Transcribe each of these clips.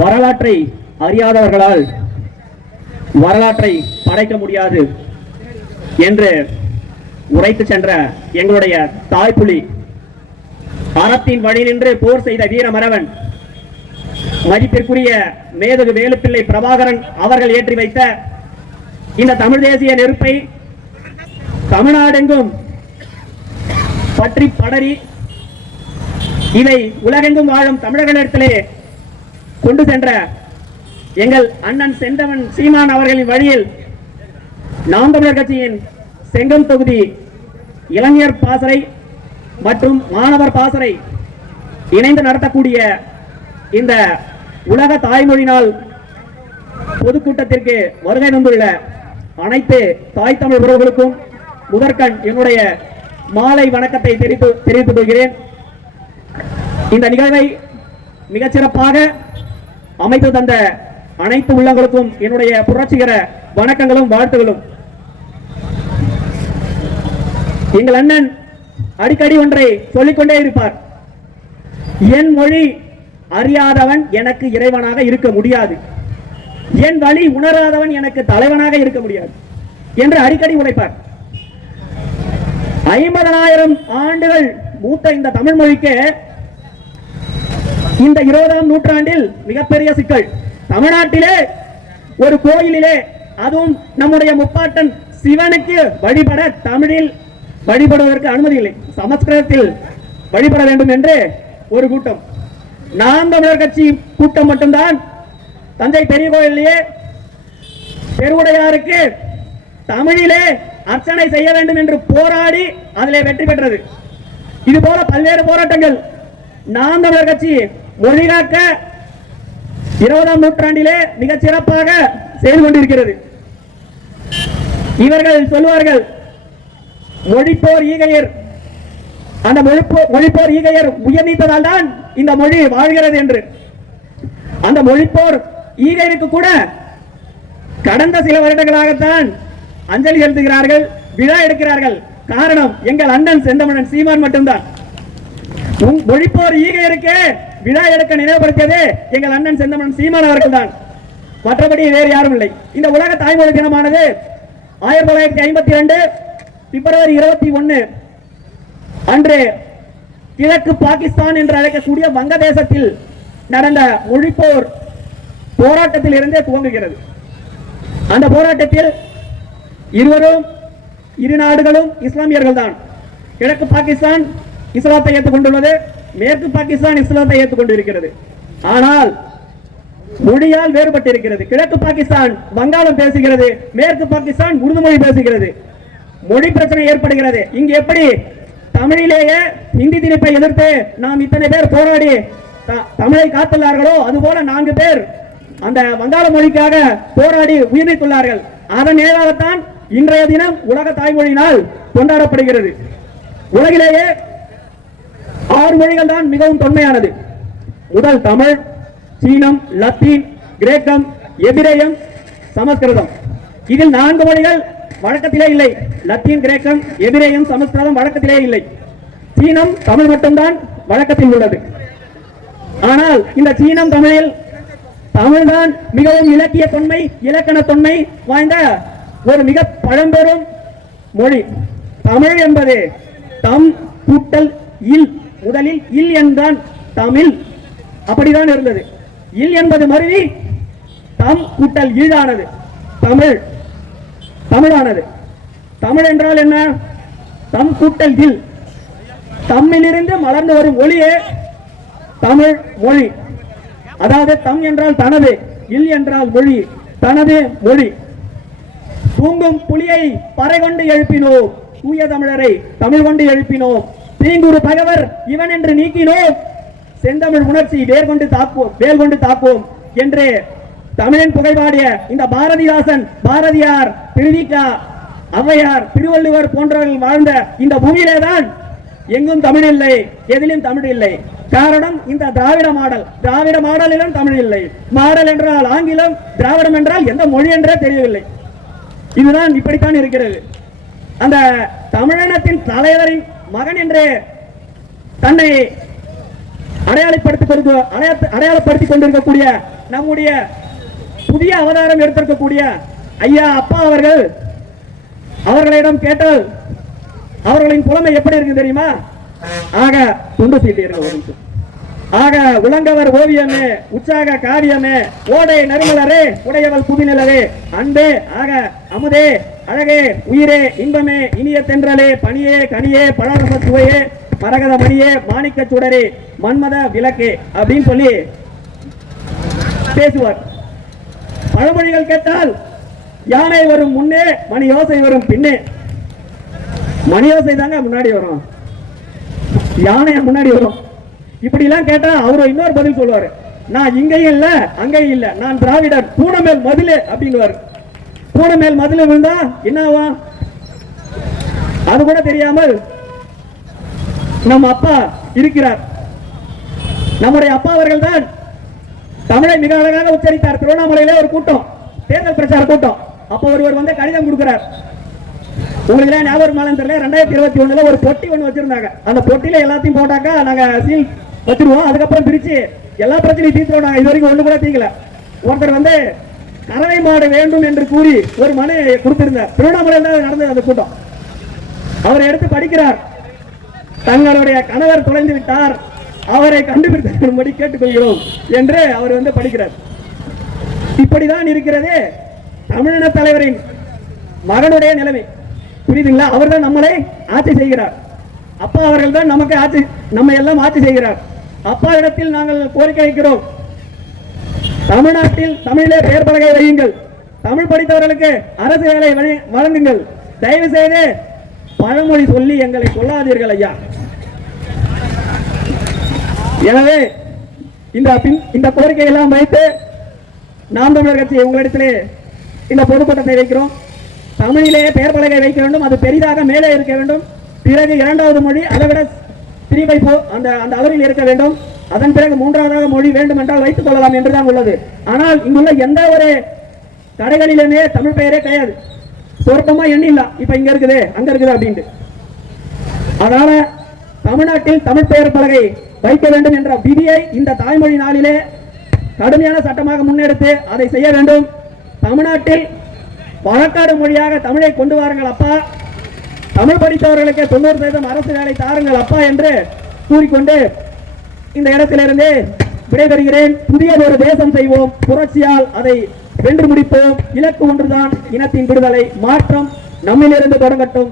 வரலாற்றை அறியாதவர்களால் வரலாற்றை படைக்க முடியாது என்று உரைத்து சென்ற எங்களுடைய தாய்ப்புலி, அறத்தின் வழி நின்று போர் செய்த வீரமறவன், மதிப்பிற்குரிய மேதகு வேலுப்பிள்ளை பிரபாகரன் அவர்கள் ஏற்றி வைத்த இந்த தமிழ் தேசிய நெருப்பை தமிழ்நாடெங்கும் பற்றி படரி இதை உலகெங்கும் வாழும் தமிழர்களிடத்திலே கொண்டு சென்ற எங்கள் அண்ணன் செந்தமன் சீமான் அவர்களின் வழியில் நாம் தமிழர் கட்சியின் செங்கம் தொகுதி இளைஞர் பாசறை மற்றும் மாணவர் பாசறை இணைந்து நடத்தக்கூடிய இந்த உலக தாய்மொழி நாள் பொதுக்கூட்டத்திற்கு வருகை தந்துள்ள அனைத்து தாய் தமிழ் உறவுகளுக்கும் முதற்கண் என்னுடைய மாலை வணக்கத்தை தெரிவித்துக் கொள்கிறேன். இந்த நிகழ்வை மிகச்சிறப்பாக அமைத்து தந்த அனைத்து உள்ளங்களுக்கும் என்னுடைய புரட்சிகர வணக்கங்களும் வாழ்த்துகளும். எங்கள் அண்ணன் அடிக்கடி ஒன்றை சொல்லிக்கொண்டே இருப்பார், என் மொழி அறியாதவன் எனக்கு இறைவனாக இருக்க முடியாது, என் வழி உணராதவன் எனக்கு தலைவனாக இருக்க முடியாது என்று அடிக்கடி உழைப்பார். 50,000 ஆண்டுகள் மூத்த இந்த தமிழ் மொழிக்கு இந்த 20ஆம் நூற்றாண்டில் மிகப்பெரிய சிக்கல். தமிழ்நாட்டிலே ஒரு கோயிலிலே, அதுவும் நம்முடைய முப்பாட்டன் சிவனுக்கு வழிபட தமிழில் வழிபடுவதற்கு அனுமதி இல்லை, சமஸ்கிருதத்தில் வழிபட வேண்டும் என்று ஒரு கூட்டம். நாம் தமிழர் கட்சி கூட்டம் மட்டும்தான் தஞ்சை பெரிய கோயிலே பெருவுடையாருக்கு தமிழிலே அர்ச்சனை செய்ய வேண்டும் என்று போராடி அதிலே வெற்றி பெற்றது. இது போல பல்வேறு போராட்டங்கள் நாம் தமிழர் கட்சி மொழி காக்க 20ஆம் நூற்றாண்டிலே மிகச் சிறப்பாக செய்து கொண்டிருக்கிறது. இவர்கள் சொல்லுவார்கள், மொழிப்போர் ஈகையர், அந்த மொழிப்போர் ஈகையர் உயிர் நீத்ததால் தான் இந்த மொழி வாழ்கிறது என்று. அந்த மொழிப்போர் ஈகையருக்கு கூட கடந்த சில வருடங்களாகத்தான் அஞ்சலி செலுத்துகிறார்கள், விழா எடுக்கிறார்கள். காரணம் எங்கள் அண்ணன் செந்தமணன் சீமான் மட்டும்தான். மொழிப்போர் ஈகையருக்கு விழா எடுக்க நினைவுபடுத்தியது எங்கள் அண்ணன் செந்தமணன் சீமான் அவர்கள் தான், மற்றபடி வேறு யாரும் இல்லை. இந்த உலக தாய்மொழி தினமானது 1952 பிப்ரவரி 21 அன்று கிழக்கு பாகிஸ்தான் என்று அழைக்கக்கூடிய வங்கதேசத்தில் நடந்த மொழிப்போர் போராட்டத்தில் இருந்தே துவங்குகிறது. அந்த போராட்டத்தில் இரு நாடுகளும் இஸ்லாமியர்கள் தான். கிழக்கு பாகிஸ்தான் இஸ்லாத்தை ஏற்றுக்கொண்டுள்ளது, மேற்கு பாகிஸ்தான் இஸ்லாத்தை ஏற்றுக்கொண்டிருக்கிறது. ஆனால் மொழியால் வேறுபட்டிருக்கிறது. கிழக்கு பாகிஸ்தான் வங்காளம் பேசுகிறது, மேற்கு பாகிஸ்தான் உருது மொழி பேசுகிறது. மொழி பிரச்சனை ஏற்படுகிறது. இங்கு எப்படி தமிழிலேயே ஹிந்தி திணிப்பை எதிர்த்து நாம் இத்தனை பேர் போராடி தமிழை காத்துள்ளார்களோ, அதுபோல 4 பேர் அந்த வங்காள மொழிக்காக போராடி உயிரிழந்துள்ளார்கள். அதன் நினைவாகத்தான் இன்றைய தினம் உலக தாய்மொழி நாள் கொண்டாடப்படுகிறது. உலகிலேயே 6 மொழிகள் தான் மிகவும் தொன்மையானது. முதல் தமிழ், சீனம், லத்தீன், கிரேக்கம், எபிரேயம், சமஸ்கிருதம். இதில் 4 மொழிகள் வழக்கத்திலே இல்லை. லத்தீன், கிரேக்கம், எபிரேயம், சமஸ்கிருதம் வழக்கத்திலே இல்லை. சீனம், தமிழ் மட்டும்தான் வழக்கத்தில் உள்ளது. ஆனால் இந்த சீனம் தமிழில் தமிழ்தான் மிகவும் இலக்கிய தொன்மை, இலக்கண தொன்மை வாய்ந்த ஒரு மிக பழம்பெரும் மொழி. தமிழ் என்பது தம் கூட்டல் இல், முதலில் இல் என்றான் தமிழ், அப்படிதான் இருந்தது. இல் என்பது மருவி தம் கூட்டல் ஈழானது, தமிழ் தமிழானது. தமிழ் என்றால் என்ன? தம் கூட்டல் இல், தம்மிலிருந்து மலர்ந்து வரும் ஒளியே தமிழ் மொழி. அதாவது தம் என்றால் தனது, இல் என்றால் மொழி, தனது மொழி. தூங்கும் புலியை பறை கொண்டு எழுப்பினோம், தூய தமிழரை தமிழ் கொண்டு எழுப்பினோம், தீங்குறு பகவர் இவன் என்று நீக்கினோம், செந்தமிழ் உணர்ச்சி வேல் கொண்டு தாக்குவோம் என்று தமிழின் புகைபாடிய இந்த பாரதிதாசன், பாரதியார், திருவிக்கா, ஔவையார், திருவள்ளுவர் போன்றவர்கள் வாழ்ந்த இந்த பூமியிலேதான் எங்கும் தமிழ் இல்லை, எதிலும் தமிழ் இல்லை. காரணம் இந்த திராவிட மாடல். திராவிட மாடலிலும் தமிழ் இல்லை. மாடல் என்றால் ஆங்கிலம், திராவிடம் என்றால் எந்த மொழி என்றே தெரியவில்லை. இதுதான் இப்படித்தான் இருக்கிறது. அந்த தமிழினத்தின் தலைவரின் மகன் என்று தன்னை அடையாளப்படுத்திக் கொண்டிருக்கக்கூடிய நம்முடைய புதிய அவதாரம் எடுத்திருக்கக்கூடிய ஐயா அப்பா அவர்களிடம் கேட்டால் அவர்களின் புலமை எப்படி இருக்கு தெரியுமா? ஆக துண்டு சீட்டு ஆக உலங்கவர் ஓவியமே, உற்சாக காவியமே, ஓடை நறுமலரே, உடையவள் புதிநிலவே, அன்பே, ஆக அமுதே, அழகே, உயிரே, இன்பமே, இனிய தென்றலே, பனியே, கனியே, பழரச சுவையே, மரகத மணியே, மாணிக்க சுடரே, மன்மத விளக்கே அப்படின்னு சொல்லி பேசுவார். பழமொழிகள் கேட்டால் யானை வரும் முன்னே, மணி யோசை வரும் பின்னே. மணி யோசை தாங்க முன்னாடி வரும், யானை முன்னாடி வரும். இப்படி எல்லாம் கேட்டா அவரு இன்னொரு பதில் சொல்லுவாரு, நான் இங்கேயும் இல்ல அங்கேயும் இல்ல, நான் திராவிடர், பூனமேல் மதிலே அப்படிங்குவாரு. பூனமேல் மதில விழுந்தா என்னவா அது கூட தெரியாமல் நம் அப்பா இருக்கிறார். நம்முடைய அப்பா அவர்கள் தான் தமிழை மிக அழகாக உச்சரித்தார். திருவண்ணாமலையில ஒரு கூட்டம், தேர்தல் பிரச்சார கூட்டம். அப்ப ஒருவர் வந்து கடிதம் கொடுக்கிறார். உங்களுக்கு ஞாபகம் தெரியல, 2021 ஒரு பொட்டி ஒண்ணு வச்சிருந்தாங்க. அந்த பொட்டியில எல்லாத்தையும் போட்டாக்கா நாங்க சீல் வச்சிருவோம், அதுக்கப்புறம் பிரிச்சு எல்லா பிரச்சனையும் தீர்த்துவோம். நாங்க இது வரைக்கும் ஒண்ணு கூட தீக்கல. ஒருத்தர் வந்து கறவை மாடு வேண்டும் என்று கூறி ஒரு மனு கொடுத்திருந்தார். திருவண்ணாமலையில் தான் நடந்தது அந்த கூட்டம். அவர் எடுத்து படிக்கிறார். தங்களுடைய கணவர் தொலைந்து விட்டார், அவரை கண்டுபிடிக்கும்படி கேட்டுக்கொள்கிறோம் என்று அவர் வந்து படிக்கிறார். இப்படிதான் இருக்கிறது தமிழின தலைவரின் மகனுடைய நிலைமை. புரியுதுங்களா? அவர் தான் நம்மளை ஆட்சி செய்கிறார். அப்பா அவர்கள் தான் நமக்கு ஆட்சி, நம்ம எல்லாம் ஆட்சி செய்கிறார். அப்பா இடத்தில் நாங்கள் கோரிக்கை வைக்கிறோம், தமிழ்நாட்டில் தமிழிலே பெயர் பலகை வையுங்கள், தமிழ் படித்தவர்களுக்கு அரசு வேலை வழங்குங்கள், தயவு செய்து பழமொழி சொல்லி எங்களை கொள்ளாதீர்கள் ஐயா. எனவே இந்த கோரிக்கை எல்லாம் வைத்து நாம் தமிழர் கட்சி உங்களிடத்திலே இந்த பொதுக்கூட்டத்தை வைக்கிறோம். தமிழிலே பெயர் பலகை வைக்க வேண்டும், அது பெரிதாக மேலே இருக்க வேண்டும். பிறகு இரண்டாவது மொழி அதை விட 3/4 அந்த அளவில் இருக்க வேண்டும். அதன் பிறகு மூன்றாவதாக மொழி வேண்டும் என்றால் வைத்துக் கொள்ளலாம் என்றுதான் உள்ளது. ஆனால் இங்குள்ள எந்த ஒரு கடைகளிலுமே தமிழ் பெயரே கிடையாது. சொற்பமா எண்ணிடலாம், இப்ப இங்க இருக்குது அங்க இருக்குது அப்படின்ட்டு. அதனால தமிழ்நாட்டில் தமிழ் பெயர் பலகை வைக்க வேண்டும் என்ற விதியை இந்த தாய்மொழி நாளிலே கடுமையான சட்டமாக முன்னெடுத்து அதை செய்ய வேண்டும். தமிழ்நாட்டில் வழக்காடு மொழியாக தமிழை கொண்டு வாருங்கள் அப்பா, தமிழ் படித்தவர்களுக்கு 90% அரசு வேலை தாருங்கள் அப்பா என்று கூறிக்கொண்டு இந்த இடத்திலிருந்து விடைபெறுகிறேன். புதியதொரு தேசம் செய்வோம், புரட்சியால் அதை வென்று முடிப்போம். இலக்கு ஒன்றுதான், இனத்தின் விடுதலை. மாற்றம் நம்மிலிருந்து தொடங்கட்டும்.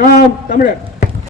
நாம் தமிழர்.